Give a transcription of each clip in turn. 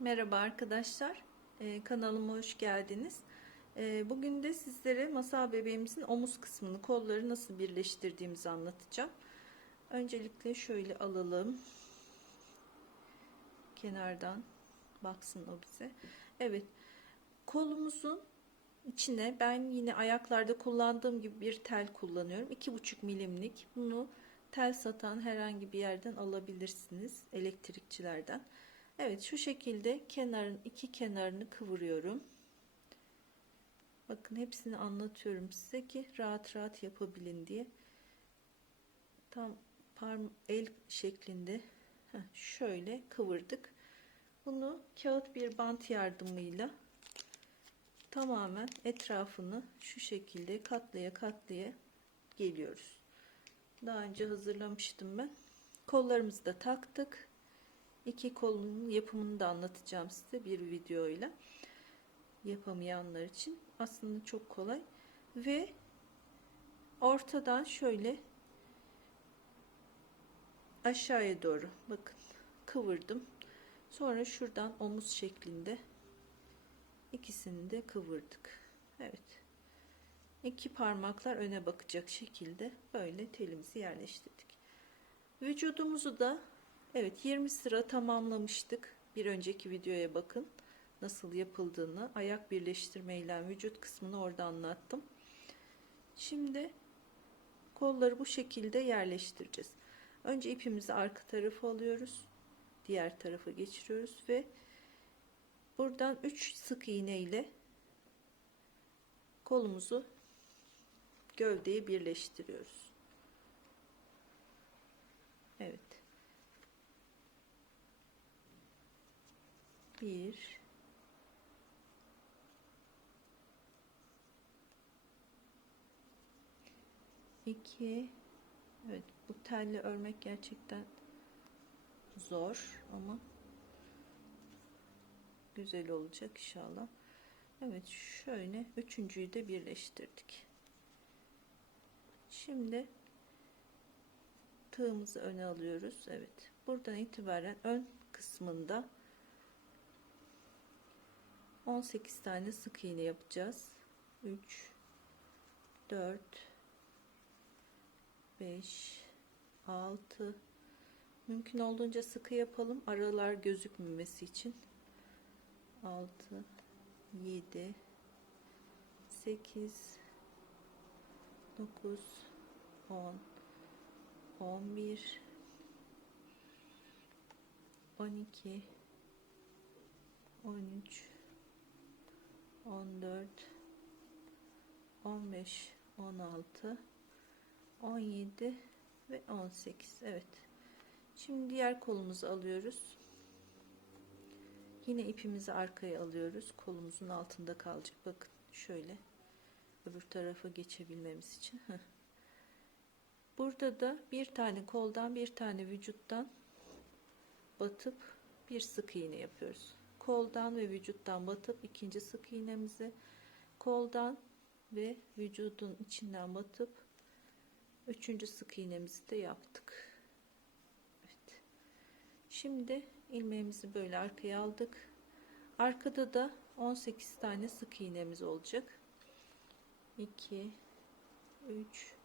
Merhaba arkadaşlar, Ee, kanalıma hoş geldiniz. Ee, bugün de sizlere masal bebeğimizin omuz kısmını, kolları nasıl birleştirdiğimizi anlatacağım. Öncelikle şöyle alalım. Kenardan baksın o bize. Evet, kolumuzun içine ben yine ayaklarda kullandığım gibi bir tel kullanıyorum. 2,5 milimlik. Bunu tel satan herhangi bir yerden alabilirsiniz, elektrikçilerden. Evet şu şekilde kenarın iki kenarını kıvırıyorum. Bakın hepsini anlatıyorum size ki rahat rahat yapabilin diye. Tam parm el şeklinde heh, şöyle kıvırdık. Bunu kağıt bir bant yardımıyla tamamen etrafını şu şekilde katlaya katlaya geliyoruz. Daha önce hazırlamıştım ben. Kollarımızı da taktık iki kolunun yapımını da anlatacağım size bir videoyla. Yapamayanlar için aslında çok kolay. Ve ortadan şöyle aşağıya doğru bakın kıvırdım. Sonra şuradan omuz şeklinde ikisini de kıvırdık. Evet. İki parmaklar öne bakacak şekilde böyle telimizi yerleştirdik. Vücudumuzu da Evet 20 sıra tamamlamıştık. Bir önceki videoya bakın. Nasıl yapıldığını, ayak birleştirme ile vücut kısmını orada anlattım. Şimdi kolları bu şekilde yerleştireceğiz. Önce ipimizi arka tarafa alıyoruz. Diğer tarafa geçiriyoruz ve buradan 3 sık iğne ile kolumuzu gövdeye birleştiriyoruz. Evet. Bir. İki. Evet bu telle örmek gerçekten zor ama güzel olacak inşallah. Evet şöyle üçüncüyü de birleştirdik. Şimdi tığımızı öne alıyoruz. Evet buradan itibaren ön kısmında 18 tane sık iğne yapacağız. 3 4 5 6 mümkün olduğunca sıkı yapalım aralar gözükmemesi için. 6 7 8 9 10 11 12 13 14 15 16 17 ve 18 Evet. Şimdi diğer kolumuzu alıyoruz. Yine ipimizi arkaya alıyoruz. Kolumuzun altında kalacak. Bakın şöyle öbür tarafa geçebilmemiz için. Burada da bir tane koldan bir tane vücuttan batıp bir sık iğne yapıyoruz koldan ve vücuttan batıp ikinci sık iğnemizi koldan ve vücudun içinden batıp üçüncü sık iğnemizi de yaptık. Evet. Şimdi ilmeğimizi böyle arkaya aldık. Arkada da 18 tane sık iğnemiz olacak. 2 3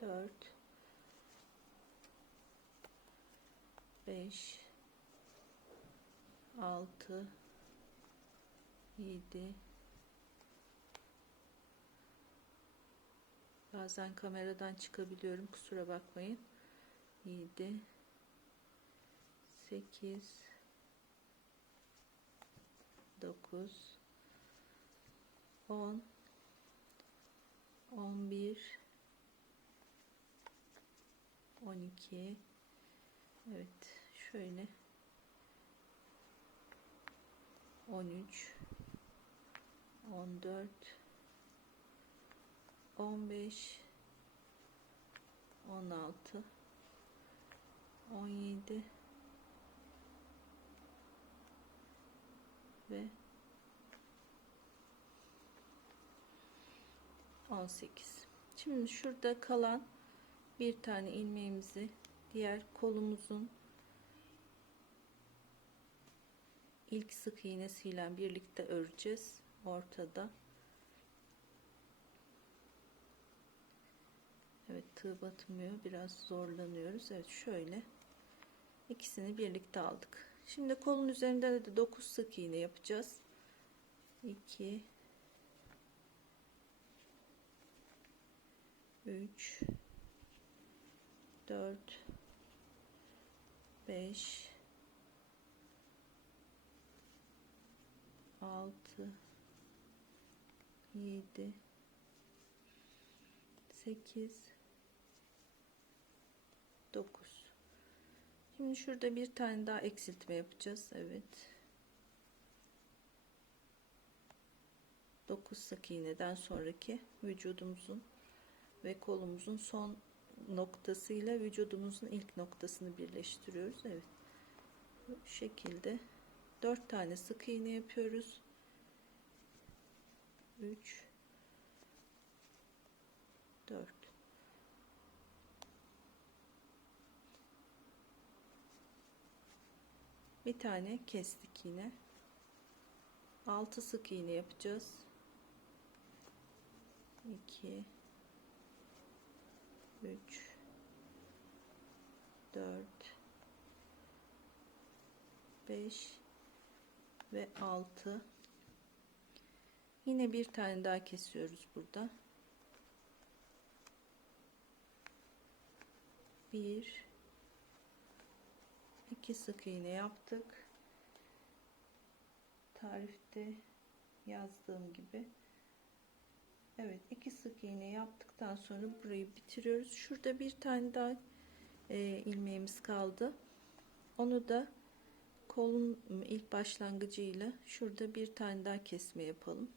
4 5 6 7 Bazen kameradan çıkabiliyorum. Kusura bakmayın. 7 8 9 10 11 12 Evet şöyle 13 14 15 16 17 ve 18 şimdi şurada kalan bir tane ilmeğimizi diğer kolumuzun ilk sık iğnesiyle birlikte öreceğiz ortada. Evet tığ batmıyor. Biraz zorlanıyoruz. Evet şöyle ikisini birlikte aldık. Şimdi kolun üzerinde de 9 sık iğne yapacağız. 2 3 4 5 6 7 8 9 Şimdi şurada bir tane daha eksiltme yapacağız. Evet. 9 sık iğneden sonraki vücudumuzun ve kolumuzun son noktasıyla vücudumuzun ilk noktasını birleştiriyoruz. Evet. Bu şekilde 4 tane sık iğne yapıyoruz. 3 4 bir tane kestik yine. 6 sık iğne yapacağız. 2 3 4 5 ve 6 yine bir tane daha kesiyoruz burada. 1 2 sık iğne yaptık. Tarifte yazdığım gibi. Evet iki sık iğne yaptıktan sonra burayı bitiriyoruz. Şurada bir tane daha e, ilmeğimiz kaldı. Onu da kolun ilk başlangıcıyla şurada bir tane daha kesme yapalım.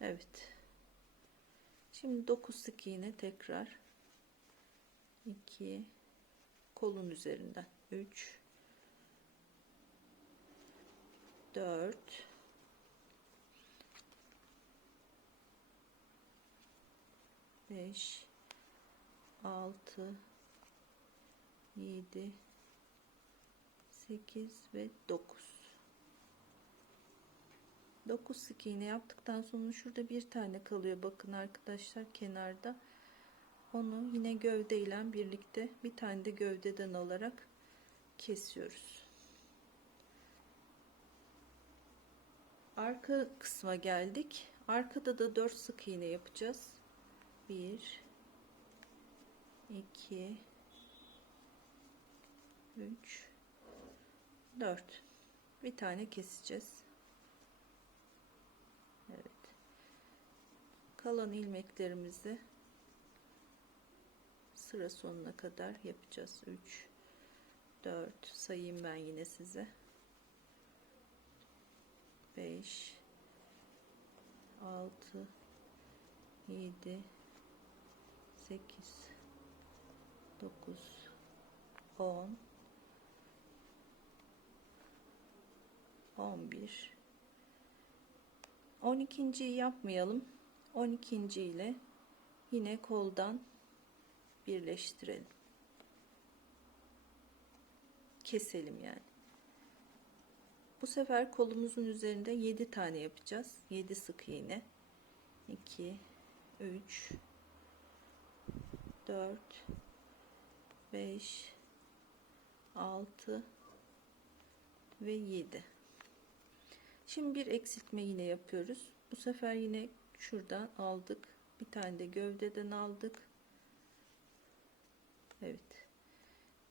Evet. Şimdi 9 sık iğne tekrar. 2 kolun üzerinden. 3 4 5 6 7 8 ve 9 9 sık iğne yaptıktan sonra şurada bir tane kalıyor. Bakın arkadaşlar kenarda. Onu yine gövde ile birlikte bir tane de gövdeden alarak kesiyoruz. Arka kısma geldik. Arkada da 4 sık iğne yapacağız. 1 2 3 4 bir tane keseceğiz. Evet. Kalan ilmeklerimizi sıra sonuna kadar yapacağız. 3 4 sayayım ben yine size. 5 6 7 8 9 10 11 12. yapmayalım. 12. ile yine koldan birleştirelim. Keselim yani. Bu sefer kolumuzun üzerinde 7 tane yapacağız. 7 sık iğne. 2 3 4 5 6 ve 7 şimdi bir eksiltme yine yapıyoruz. Bu sefer yine şuradan aldık. Bir tane de gövdeden aldık. Evet.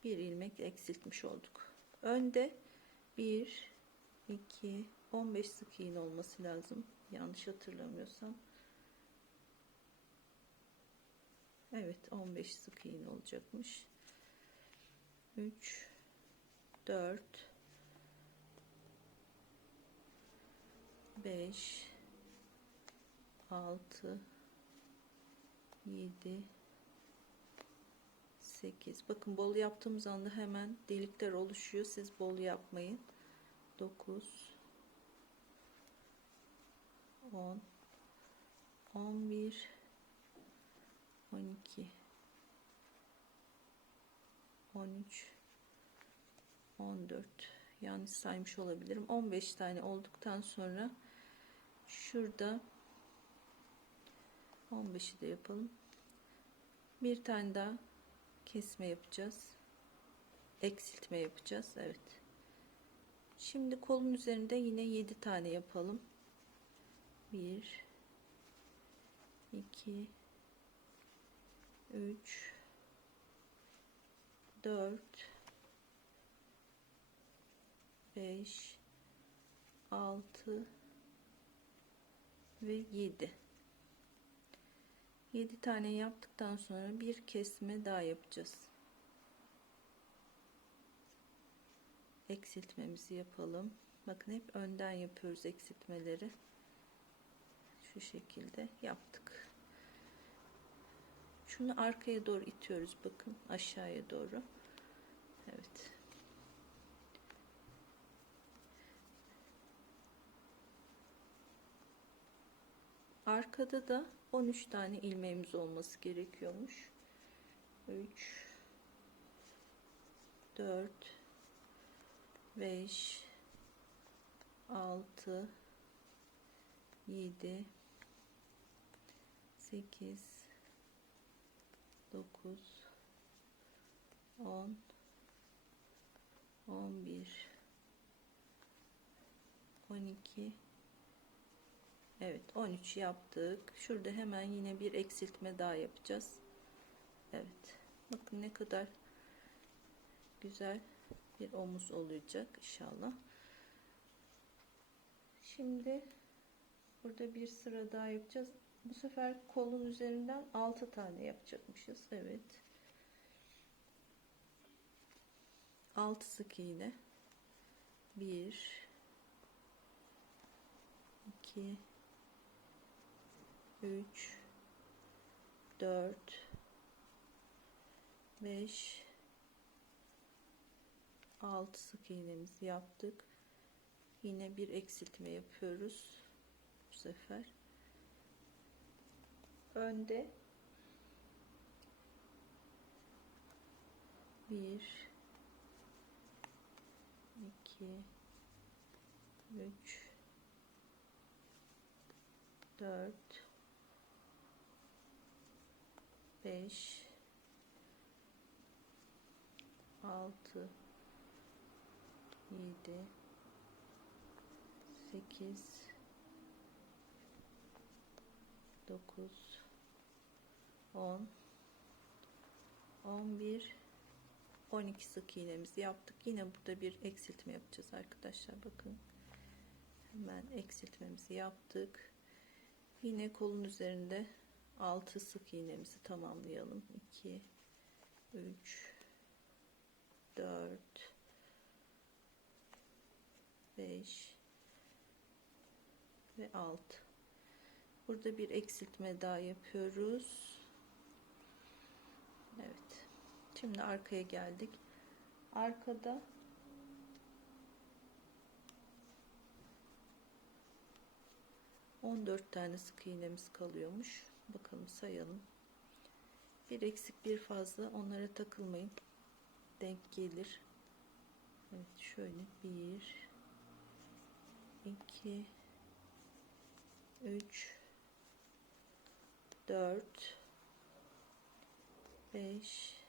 Bir ilmek eksiltmiş olduk. Önde 1 2 15 sık iğne olması lazım. Yanlış hatırlamıyorsam. Evet 15 sık iğne olacakmış. 3 4 5 6 7 8 bakın bol yaptığımız anda hemen delikler oluşuyor. Siz bol yapmayın. 9 10 11 12 13 14 yanlış saymış olabilirim. 15 tane olduktan sonra şurada 15'i de yapalım. Bir tane daha kesme yapacağız. Eksiltme yapacağız evet. Şimdi kolun üzerinde yine 7 tane yapalım. 1 2 3 4 5 6 ve 7 7 tane yaptıktan sonra bir kesme daha yapacağız. Eksiltmemizi yapalım. Bakın hep önden yapıyoruz eksiltmeleri. Şu şekilde yaptık. Şunu arkaya doğru itiyoruz bakın aşağıya doğru. Evet arkada da 13 tane ilmeğimiz olması gerekiyormuş. 3 4 5 6 7 8 9 10 11 12 Evet 13 yaptık. Şurada hemen yine bir eksiltme daha yapacağız. Evet. Bakın ne kadar güzel bir omuz olacak inşallah. Şimdi burada bir sıra daha yapacağız. Bu sefer kolun üzerinden 6 tane yapacakmışız. Evet. 6 sık iğne. 1 2 3 4 5 6 sık iğnemizi yaptık. Yine bir eksiltme yapıyoruz. Bu sefer. Önde. 1 2 3 4 5 6 7 8 9 10 11 12 sık iğnemizi yaptık. Yine burada bir eksiltme yapacağız arkadaşlar bakın. Hemen eksiltmemizi yaptık. Yine kolun üzerinde 6 sık iğnemizi tamamlayalım. 2 3 4 5 ve 6 burada bir eksiltme daha yapıyoruz. Evet. Şimdi arkaya geldik. Arkada on dört tane sık iğnemiz kalıyormuş bakalım sayalım. Bir eksik bir fazla onlara takılmayın. Denk gelir. Evet şöyle. Bir 2 3 4 5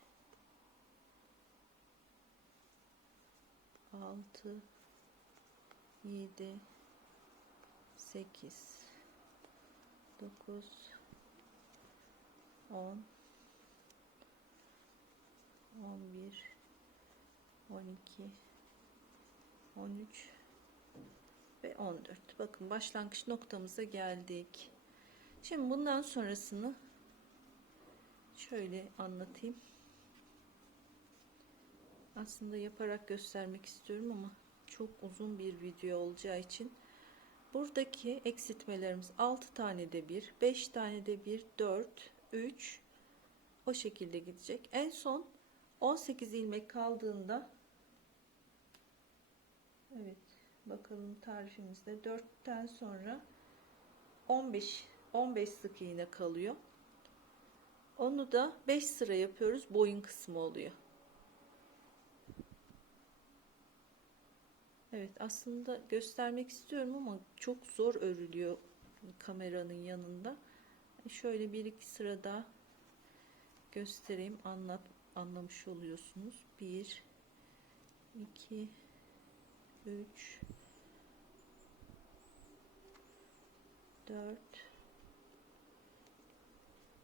6 7 8 9 10 11 12 13 ve 14 bakın başlangıç noktamıza geldik. Şimdi bundan sonrasını şöyle anlatayım. Aslında yaparak göstermek istiyorum ama çok uzun bir video olacağı için. Buradaki eksiltmelerimiz 6 tane de bir 5 tane de bir 4 3 o şekilde gidecek en son 18 ilmek kaldığında Evet bakalım tarifimizde 4'ten sonra 15 15 sık iğne kalıyor. Onu da 5 sıra yapıyoruz. Boyun kısmı oluyor. Evet aslında göstermek istiyorum ama çok zor örülüyor kameranın yanında. Şöyle bir iki sıra daha göstereyim anlat anlamış oluyorsunuz. 1 2 3 4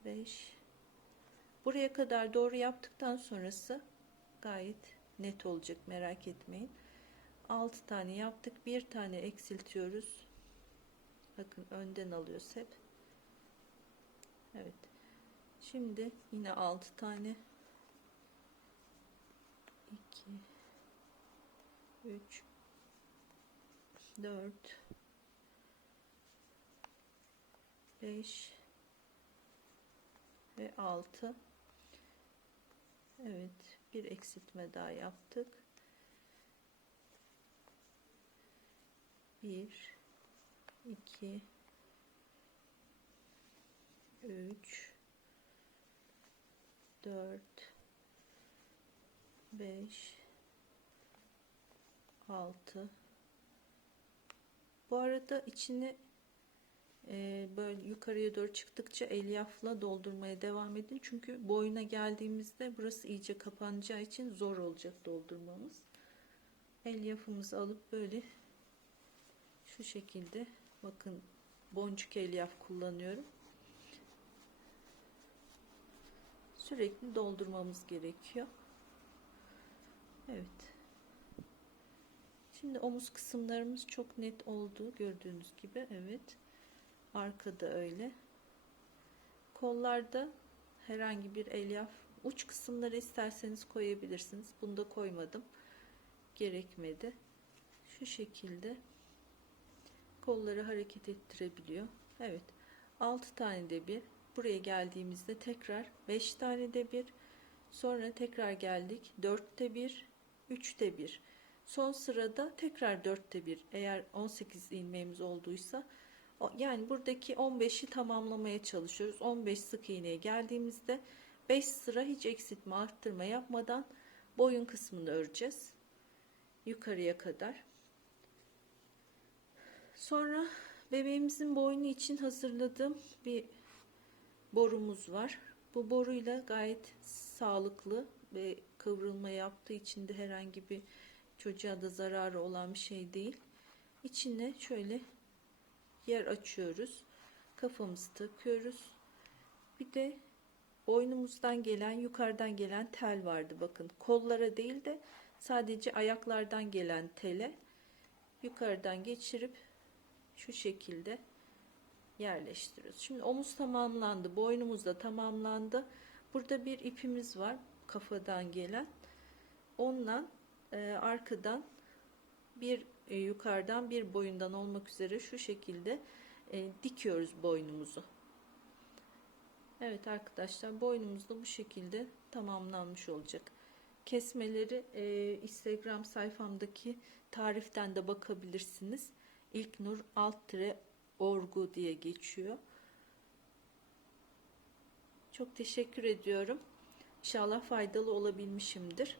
5 Buraya kadar doğru yaptıktan sonrası gayet net olacak merak etmeyin. 6 tane yaptık. Bir tane eksiltiyoruz. Bakın önden alıyoruz hep. Evet. Şimdi yine 6 tane. 2 3 4 5 ve 6 Evet bir eksiltme daha yaptık. 1 2 3 4 5 6 bu arada içini e, böyle yukarıya doğru çıktıkça elyafla doldurmaya devam edin. Çünkü boyuna geldiğimizde burası iyice kapanacağı için zor olacak doldurmamız. Elyafımızı alıp böyle şu şekilde bakın boncuk elyaf kullanıyorum sürekli doldurmamız gerekiyor. Evet. Şimdi omuz kısımlarımız çok net oldu gördüğünüz gibi. Evet. Arkada öyle. Kollarda herhangi bir elyaf uç kısımları isterseniz koyabilirsiniz. Bunu da koymadım. Gerekmedi. Şu şekilde kolları hareket ettirebiliyor. Evet. 6 tane de bir buraya geldiğimizde tekrar 5 tane de bir sonra tekrar geldik 4'te 1 3'te 1 son sırada tekrar 4'te 1 eğer 18 ilmeğimiz olduysa yani buradaki 15'i tamamlamaya çalışıyoruz. 15 sık iğneye geldiğimizde 5 sıra hiç eksiltme arttırma yapmadan boyun kısmını öreceğiz yukarıya kadar. Sonra bebeğimizin boynu için hazırladığım bir borumuz var bu boruyla gayet sağlıklı ve kıvrılma yaptığı için de herhangi bir çocuğa da zararı olan bir şey değil içine şöyle yer açıyoruz. Kafamızı takıyoruz. Bir de boynumuzdan gelen yukarıdan gelen tel vardı bakın kollara değil de sadece ayaklardan gelen tele yukarıdan geçirip şu şekilde yerleştiriyoruz. Şimdi omuz tamamlandı boynumuz da tamamlandı burada bir ipimiz var kafadan gelen ondan e, arkadan bir e, yukarıdan bir boyundan olmak üzere şu şekilde e, dikiyoruz boynumuzu. Evet arkadaşlar boynumuz da bu şekilde tamamlanmış olacak. Kesmeleri e, Instagram sayfamdaki tariften de bakabilirsiniz. İlknur alt tire orgu diye geçiyor. Çok teşekkür ediyorum. İnşallah faydalı olabilmişimdir.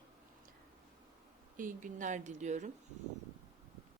İyi günler diliyorum.